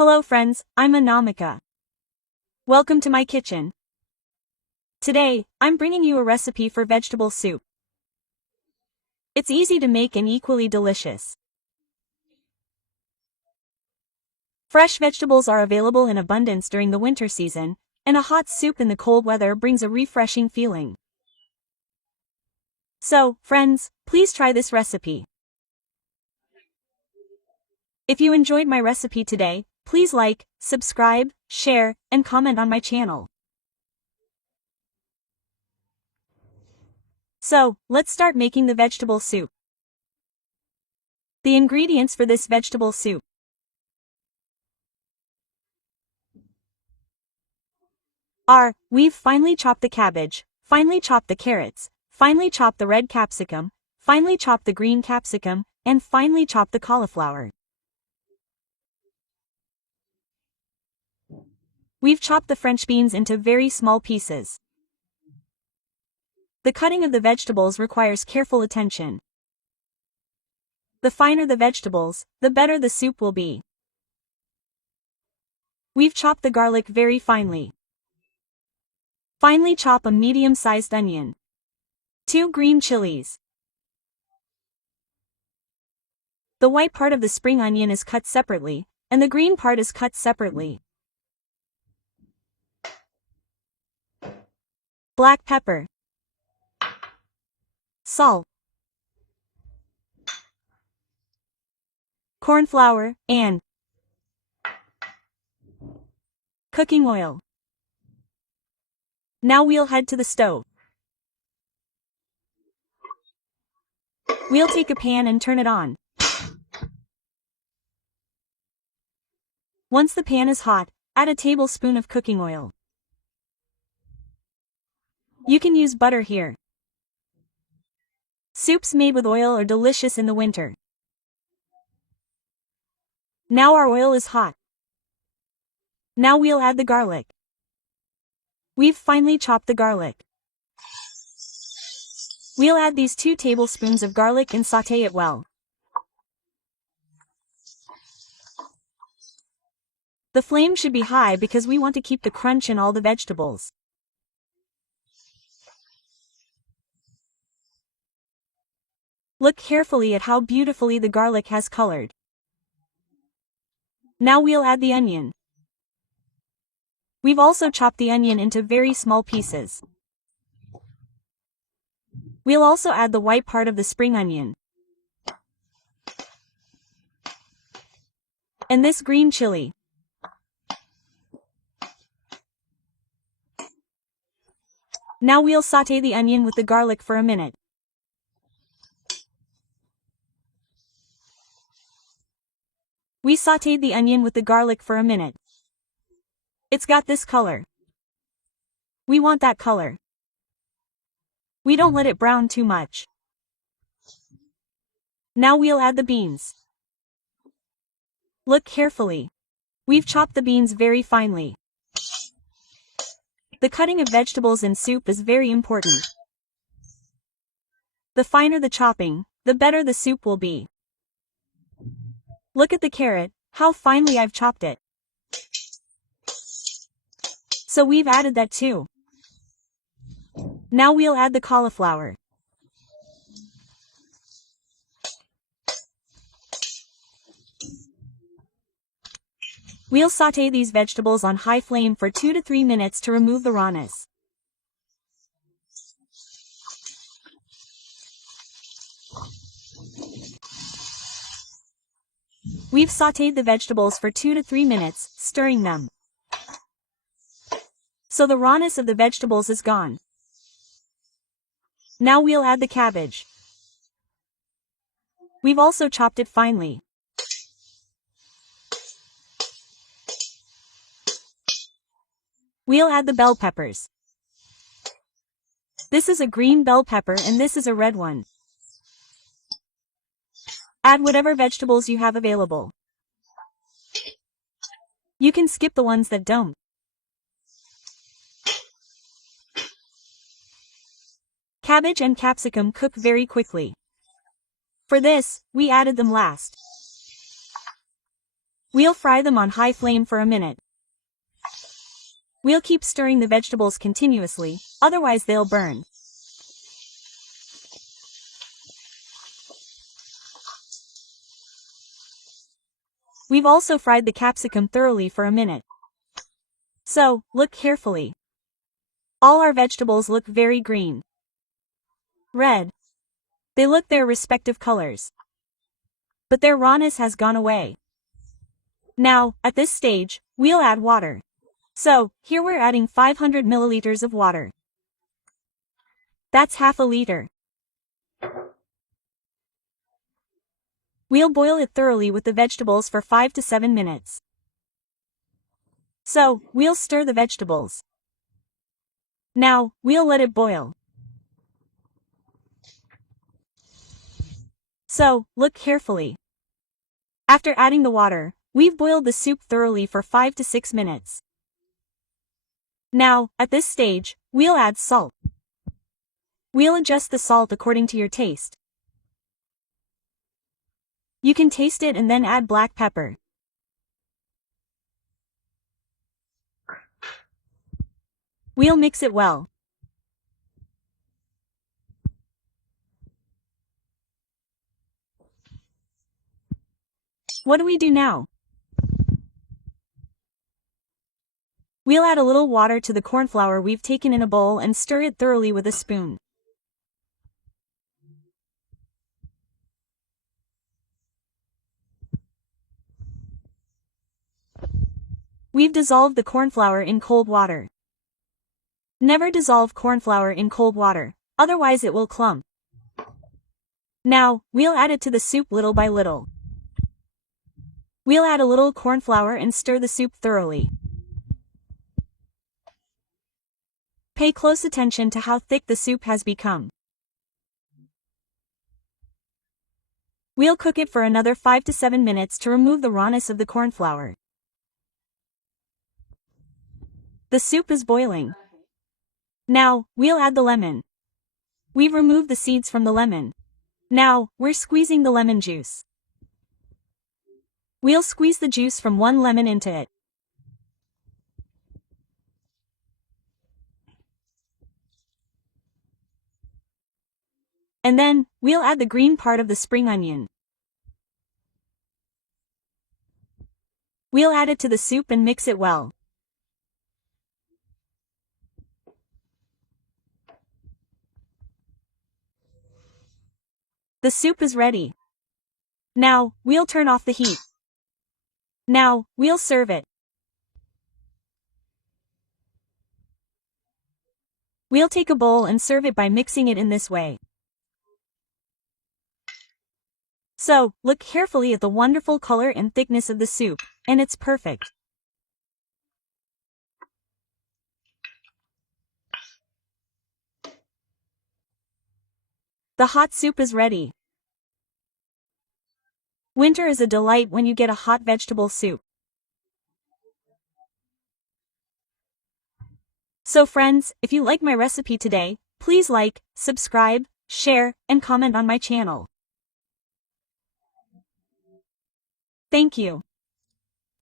Hello friends, I'm Anamika. Welcome to my kitchen. Today, I'm bringing you a recipe for vegetable soup. It's easy to make and equally delicious. Fresh vegetables are available in abundance during the winter season, and a hot soup in the cold weather brings a refreshing feeling. So, friends, please try this recipe. If you enjoyed my recipe today, please like, subscribe, share, and comment on my channel. So, let's start making the vegetable soup. The ingredients for this vegetable soup are: we've finely chopped the cabbage, finely chopped the carrots, finely chopped the red capsicum, finely chopped the green capsicum, and finely chopped the cauliflower. We've chopped the French beans into very small pieces. The cutting of the vegetables requires careful attention. The finer the vegetables, the better the soup will be. We've chopped the garlic very finely. Finely chop a medium-sized onion. 2 green chilies. The white part of the spring onion is cut separately, and the green part is cut separately. Black pepper, salt, corn flour, and cooking oil. Now we'll head to the stove. We'll take a pan and turn it on. Once the pan is hot, add a tablespoon of cooking oil. You can use butter here. Soups made with oil are delicious in the winter. Now our oil is hot. Now we'll add the garlic. We've finely chopped the garlic. We'll add these 2 tablespoons of garlic and sauté it well. The flame should be high because we want to keep the crunch in all the vegetables. Look carefully at how beautifully the garlic has colored. Now we'll add the onion. We've also chopped the onion into very small pieces. We'll also add the white part of the spring onion. And this green chili. Now we'll sauté the onion with the garlic for a minute. We sautéed the onion with the garlic for a minute. It's got this color. We want that color. We don't let it brown too much. Now we'll add the beans. Look carefully. We've chopped the beans very finely. The cutting of vegetables in soup is very important. The finer the chopping, the better the soup will be. Look at the carrot, how finely I've chopped it. So we've added that too. Now we'll add the cauliflower. We'll sauté these vegetables on high flame for 2 to 3 minutes to remove the rawness. We've sautéed the vegetables for 2 to 3 minutes, stirring them. So the rawness of the vegetables is gone. Now we'll add the cabbage. We've also chopped it finely. We'll add the bell peppers. This is a green bell pepper and this is a red one. Add whatever vegetables you have available. You can skip the ones that don't. Cabbage and capsicum cook very quickly. For this, we added them last. We'll fry them on high flame for a minute. We'll keep stirring the vegetables continuously, otherwise they'll burn. We've also fried the capsicum thoroughly for a minute. So, look carefully. All our vegetables look very green. Red. They look their respective colors. But their rawness has gone away. Now, at this stage, we'll add water. So, here we're adding 500 milliliters of water. That's half a liter. We'll boil it thoroughly with the vegetables for 5 to 7 minutes. So, we'll stir the vegetables. Now, we'll let it boil. So, look carefully. After adding the water, we've boiled the soup thoroughly for 5 to 6 minutes. Now, at this stage, we'll add salt. We'll adjust the salt according to your taste. You can taste it and then add black pepper. We'll mix it well. What do we do now? We'll add a little water to the corn flour we've taken in a bowl and stir it thoroughly with a spoon. We've dissolved the corn flour in cold water. Never dissolve corn flour in cold water, otherwise it will clump. Now, we'll add it to the soup little by little. We'll add a little corn flour and stir the soup thoroughly. Pay close attention to how thick the soup has become. We'll cook it for another 5 to 7 minutes to remove the rawness of the corn flour. The soup is boiling. Now, we'll add the lemon. We've removed the seeds from the lemon. Now, we're squeezing the lemon juice. We'll squeeze the juice from one lemon into it. And then, we'll add the green part of the spring onion. We'll add it to the soup and mix it well. The soup is ready. Now, we'll turn off the heat. Now, we'll serve it. We'll take a bowl and serve it by mixing it in this way. So, look carefully at the wonderful color and thickness of the soup, and it's perfect. The hot soup is ready. Winter is a delight when you get a hot vegetable soup. So friends, if you like my recipe today, please like, subscribe, share, and comment on my channel. Thank you.